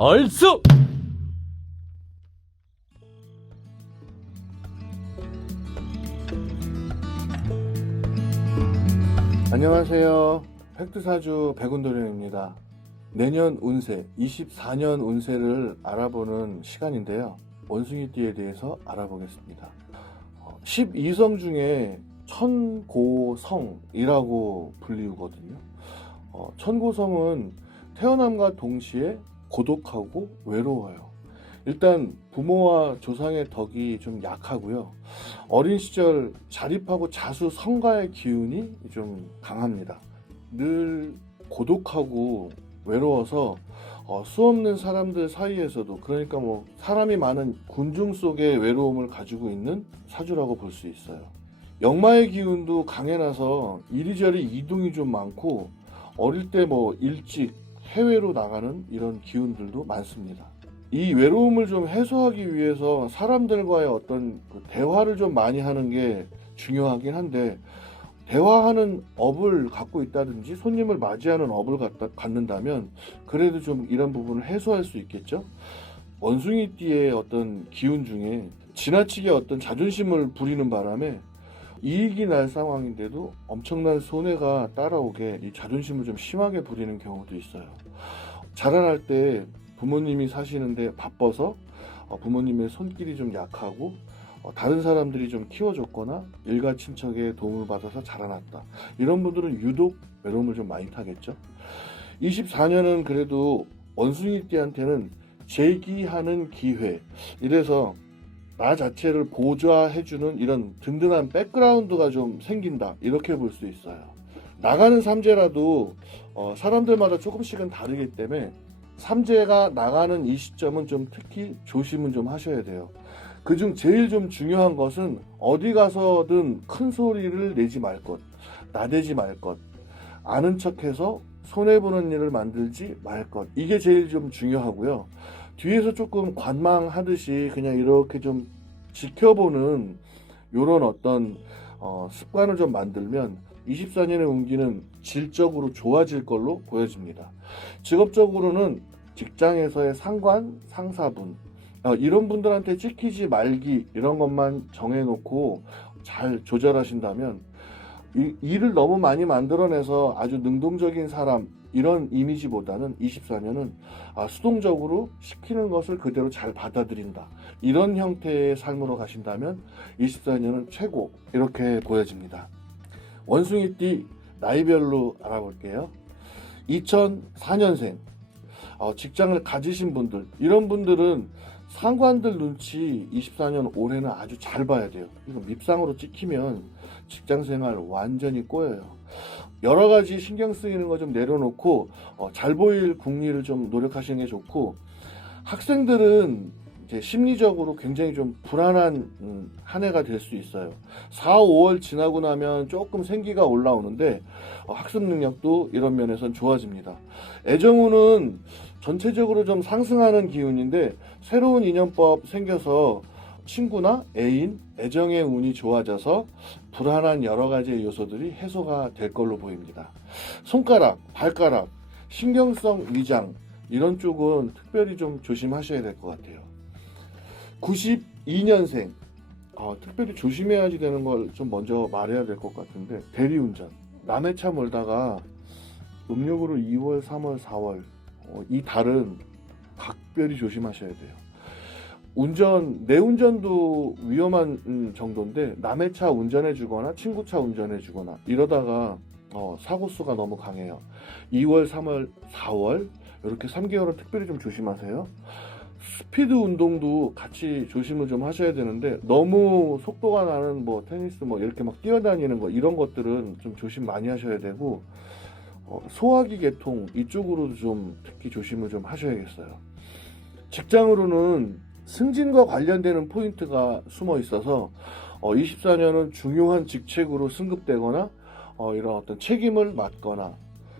얼쑤! 안녕하세요. 팩트사주 백운도령입니다. 내년 운세, 24년 운세를 알아보는 시간인데요. 원숭이띠에 대해서 알아보겠습니다. 12성 중에 천고성이라고 불리우거든요. 천고성은 태어남과 동시에 고독하고 외로워요. 일단 부모와 조상의 덕이 좀 약하고요. 어린 시절 자립하고 자수 성가의 기운이 좀 강합니다. 늘 고독하고 외로워서 수없는 사람들 사이에서도, 그러니까 뭐 사람이 많은 군중 속의 외로움을 가지고 있는 사주라고 볼 수 있어요. 역마의 기운도 강해놔서 이리저리 이동이 좀 많고, 어릴 때 뭐 일찍 해외로 나가는 이런 기운들도 많습니다. 이 외로움을 좀 해소하기 위해서 사람들과의 어떤 그 대화를 좀 많이 하는 게 중요하긴 한데, 대화하는 업을 갖고 있다든지 손님을 맞이하는 업을 갖는다면 그래도 좀 이런 부분을 해소할 수 있겠죠. 원숭이띠의 어떤 기운 중에 지나치게 어떤 자존심을 부리는 바람에 이익이 날 상황인데도 엄청난 손해가 따라오게 이 자존심을 좀 심하게 부리는 경우도 있어요. 자라날 때 부모님이 사시는데 바빠서 부모님의 손길이 좀 약하고 다른 사람들이 좀 키워줬거나 일가 친척의 도움을 받아서 자라났다. 이런 분들은 유독 외로움을 좀 많이 타겠죠. 24년은 그래도 원숭이띠한테는 재기하는 기회, 이래서 나 자체를 보좌해주는 이런 든든한 백그라운드가 좀 생긴다, 이렇게 볼 수 있어요. 나가는 삼재라도 사람들마다 조금씩은 다르기 때문에 삼재가 나가는 이 시점은 좀 특히 조심은 좀 하셔야 돼요. 그중 제일 좀 중요한 것은 어디 가서든 큰 소리를 내지 말 것, 나대지 말 것, 아는 척해서 손해보는 일을 만들지 말 것, 이게 제일 좀 중요하고요. 뒤에서 조금 관망하듯이 그냥 이렇게 좀 지켜보는 요런 어떤 습관을 좀 만들면 24년의 운기는 질적으로 좋아질 걸로 보여집니다. 직업적으로는 직장에서의 상관, 상사분, 이런 분들한테 찍히지 말기, 이런 것만 정해놓고 잘 조절하신다면 일을 너무 많이 만들어내서 아주 능동적인 사람, 이런 이미지보다는 24년은 수동적으로 시키는 것을 그대로 잘 받아들인다, 이런 형태의 삶으로 가신다면 24년은 최고, 이렇게 보여집니다. 원숭이띠 나이별로 알아볼게요. 2004년생 직장을 가지신 분들, 이런 분들은 상관들 눈치 24년 올해는 아주 잘 봐야 돼요. 이거 밉상으로 찍히면 직장생활 완전히 꼬여요. 여러 가지 신경 쓰이는 거 좀 내려놓고 잘 보일 국리를 좀 노력하시는 게 좋고, 학생들은 이제 심리적으로 굉장히 좀 불안한 한 해가 될 수 있어요. 4, 5월 지나고 나면 조금 생기가 올라오는데 학습 능력도 이런 면에선 좋아집니다. 애정운은 전체적으로 좀 상승하는 기운인데, 새로운 인연법 생겨서 친구나 애인, 애정의 운이 좋아져서 불안한 여러 가지의 요소들이 해소가 될 걸로 보입니다. 손가락, 발가락, 신경성 위장, 이런 쪽은 특별히 좀 조심하셔야 될 것 같아요. 92년생 특별히 조심해야지 되는 걸 좀 먼저 말해야 될 것 같은데, 대리운전, 남의 차 몰다가 음력으로 2월, 3월, 4월 이 달은 각별히 조심하셔야 돼요. 내 운전도 위험한 정도인데, 남의 차 운전해 주거나 친구 차 운전해 주거나 이러다가 사고 수가 너무 강해요. 2월, 3월, 4월 이렇게 3개월은 특별히 좀 조심하세요. 스피드 운동도 같이 조심을 좀 하셔야 되는데, 너무 속도가 나는 뭐 테니스 뭐 이렇게 막 뛰어다니는 거, 이런 것들은 좀 조심 많이 하셔야 되고, 소화기 계통 이쪽으로도 좀 특히 조심을 좀 하셔야겠어요. 직장으로는 승진과 관련되는 포인트가 숨어 있어서 24년은 중요한 직책으로 승급되거나 이런 어떤 책임을 맡거나,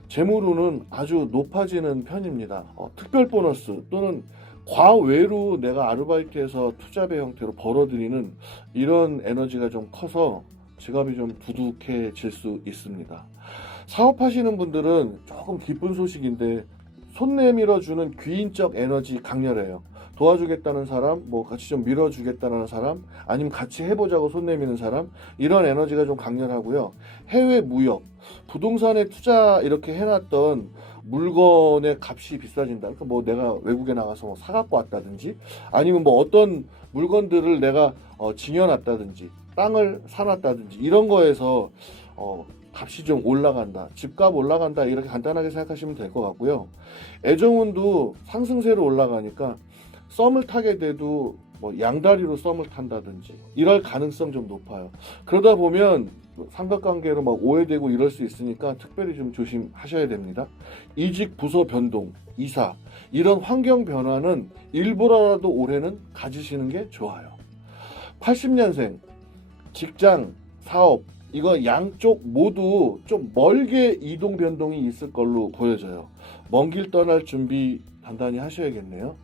재물운은 아주 높아지는 편입니다. 특별 보너스 또는 과외로 내가 아르바이트해서 투잡의 형태로 벌어들이는 이런 에너지가 좀 커서 지갑이 좀 두둑해질 수 있습니다. 사업하시는 분들은 조금 기쁜 소식인데, 손 내밀어주는 귀인적 에너지 강렬해요. 도와주겠다는 사람, 뭐 같이 좀 밀어주겠다는 사람, 아니면 같이 해보자고 손 내미는 사람, 이런 에너지가 좀 강렬하고요. 해외 무역, 부동산에 투자 이렇게 해놨던 물건의 값이 비싸진다. 그러니까 뭐 내가 외국에 나가서 뭐 사갖고 왔다든지, 아니면 뭐 어떤 물건들을 내가 징여놨다든지, 땅을 사놨다든지, 이런 거에서 값이 좀 올라간다, 집값 올라간다, 이렇게 간단하게 생각하시면 될 것 같고요. 애정운도 상승세로 올라가니까 썸을 타게 돼도 뭐 양다리로 썸을 탄다든지 이럴 가능성 좀 높아요. 그러다 보면 삼각관계로 막 오해되고 이럴 수 있으니까 특별히 좀 조심하셔야 됩니다. 이직, 부서 변동, 이사, 이런 환경 변화는 일부러라도 올해는 가지시는 게 좋아요. 80년생, 직장, 사업, 이거 양쪽 모두 좀 멀게 이동 변동이 있을 걸로 보여져요. 먼 길 떠날 준비 단단히 하셔야겠네요.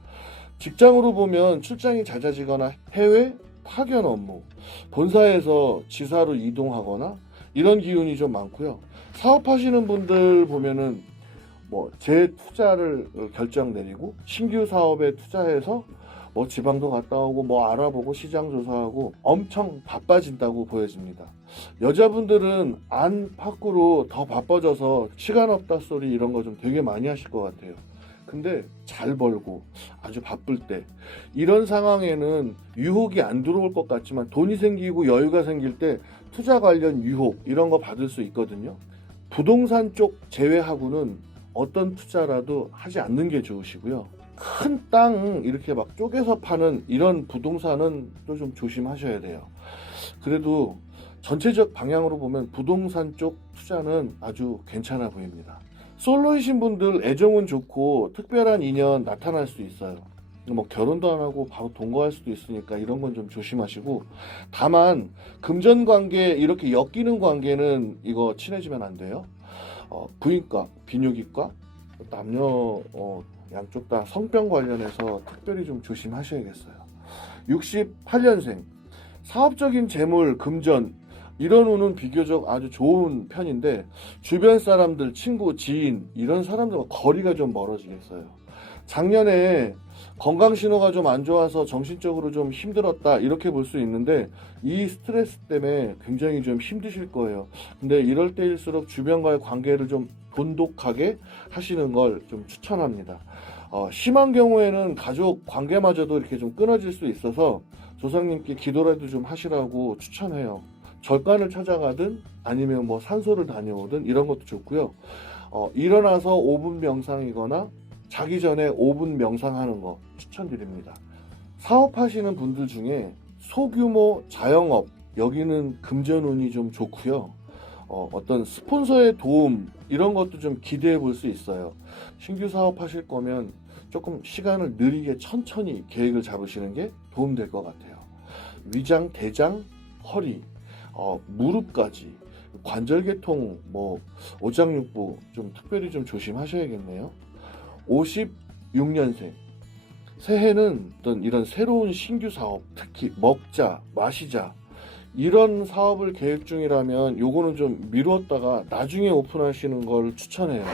직장으로 보면 출장이 잦아지거나 해외 파견 업무, 본사에서 지사로 이동하거나 이런 기운이 좀 많고요. 사업하시는 분들 보면은 뭐 재투자를 결정 내리고 신규 사업에 투자해서 뭐 지방도 갔다 오고 뭐 알아보고 시장 조사하고 엄청 바빠진다고 보여집니다. 여자분들은 안팎으로 더 바빠져서 시간 없다 소리 이런 거 좀 되게 많이 하실 것 같아요. 근데 잘 벌고 아주 바쁠 때 이런 상황에는 유혹이 안 들어올 것 같지만 돈이 생기고 여유가 생길 때 투자 관련 유혹 이런 거 받을 수 있거든요. 부동산 쪽 제외하고는 어떤 투자라도 하지 않는 게 좋으시고요. 큰 땅 이렇게 막 쪼개서 파는 이런 부동산은 또 좀 조심하셔야 돼요. 그래도 전체적 방향으로 보면 부동산 쪽 투자는 아주 괜찮아 보입니다. 솔로이신 분들 애정은 좋고 특별한 인연 나타날 수 있어요. 뭐 결혼도 안 하고 바로 동거할 수도 있으니까 이런 건 좀 조심하시고, 다만 금전 관계 이렇게 엮이는 관계는 이거 친해지면 안 돼요. 부인과 비뇨기과 남녀 양쪽 다 성병 관련해서 특별히 좀 조심하셔야겠어요. 68년생, 사업적인 재물, 금전 이런 운은 비교적 아주 좋은 편인데 주변 사람들, 친구, 지인 이런 사람들과 거리가 좀 멀어지겠어요. 작년에 건강 신호가 좀 안 좋아서 정신적으로 좀 힘들었다 이렇게 볼 수 있는데 이 스트레스 때문에 굉장히 좀 힘드실 거예요. 근데 이럴 때일수록 주변과의 관계를 좀 돈독하게 하시는 걸 좀 추천합니다. 심한 경우에는 가족 관계마저도 이렇게 좀 끊어질 수 있어서 조상님께 기도라도 좀 하시라고 추천해요. 절간을 찾아가든 아니면 뭐 산소를 다녀오든 이런 것도 좋고요. 일어나서 5분 명상이거나 자기 전에 5분 명상하는 거 추천드립니다. 사업하시는 분들 중에 소규모 자영업, 여기는 금전운이 좀 좋고요. 어떤 스폰서의 도움 이런 것도 좀 기대해 볼 수 있어요. 신규 사업하실 거면 조금 시간을 느리게 천천히 계획을 잡으시는 게 도움될 것 같아요. 위장, 대장, 허리, 무릎까지 관절계통, 뭐 오장육부 좀 특별히 좀 조심하셔야겠네요. 56년생, 새해는 어떤 이런 새로운 신규 사업, 특히 먹자, 마시자 이런 사업을 계획 중이라면 요거는 좀 미뤘다가 나중에 오픈하시는 걸 추천해요.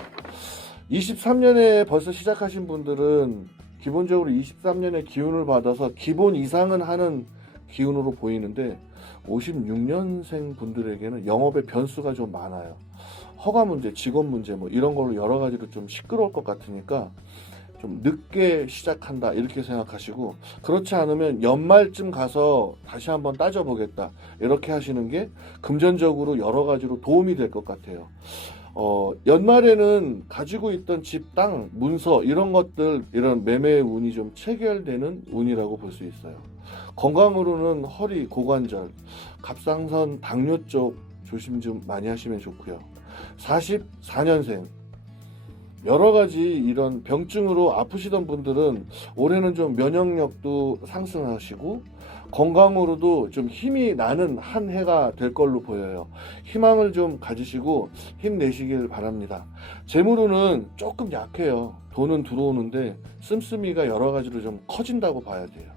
23년에 벌써 시작하신 분들은 기본적으로 23년의 기운을 받아서 기본 이상은 하는 기운으로 보이는데 56년생 분들에게는 영업의 변수가 좀 많아요. 허가 문제, 직원 문제 뭐 이런 걸로 여러 가지로 좀 시끄러울 것 같으니까 좀 늦게 시작한다 이렇게 생각하시고, 그렇지 않으면 연말쯤 가서 다시 한번 따져보겠다 이렇게 하시는 게 금전적으로 여러 가지로 도움이 될 것 같아요. 연말에는 가지고 있던 집, 땅, 문서 이런 것들, 이런 매매 운이 좀 체결되는 운이라고 볼 수 있어요. 건강으로는 허리, 고관절, 갑상선, 당뇨 쪽 조심 좀 많이 하시면 좋고요. 44년생, 여러 가지 이런 병증으로 아프시던 분들은 올해는 좀 면역력도 상승하시고 건강으로도 좀 힘이 나는 한 해가 될 걸로 보여요. 희망을 좀 가지시고 힘내시길 바랍니다. 재물운은 조금 약해요. 돈은 들어오는데 씀씀이가 여러 가지로 좀 커진다고 봐야 돼요.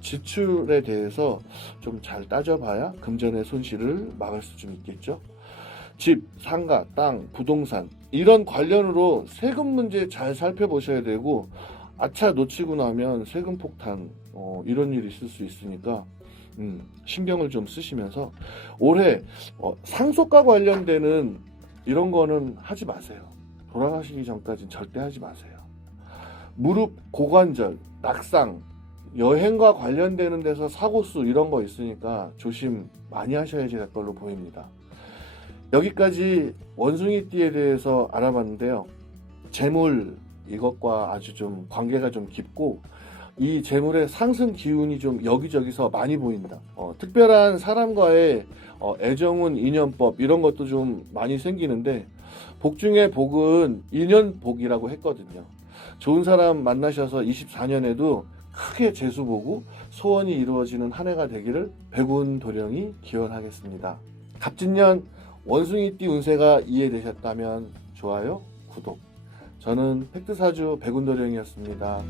지출에 대해서 좀 잘 따져봐야 금전의 손실을 막을 수 좀 있겠죠. 집, 상가, 땅, 부동산 이런 관련으로 세금 문제 잘 살펴보셔야 되고, 아차 놓치고 나면 세금 폭탄 이런 일이 있을 수 있으니까 신경을 좀 쓰시면서 올해 상속과 관련되는 이런 거는 하지 마세요. 돌아가시기 전까지는 절대 하지 마세요. 무릎, 고관절, 낙상, 여행과 관련되는 데서 사고수 이런 거 있으니까 조심 많이 하셔야지 될 걸로 보입니다. 여기까지 원숭이띠에 대해서 알아봤는데요. 재물 이것과 아주 좀 관계가 좀 깊고, 이 재물의 상승 기운이 좀 여기저기서 많이 보인다. 특별한 사람과의 애정운 인연법 이런 것도 좀 많이 생기는데, 복 중에 복은 인연복이라고 했거든요. 좋은 사람 만나셔서 24년에도 크게 재수 보고 소원이 이루어지는 한 해가 되기를 백운도령이 기원하겠습니다. 갑진년 원숭이띠 운세가 이해되셨다면 좋아요, 구독. 저는 팩트사주 백운도령이었습니다.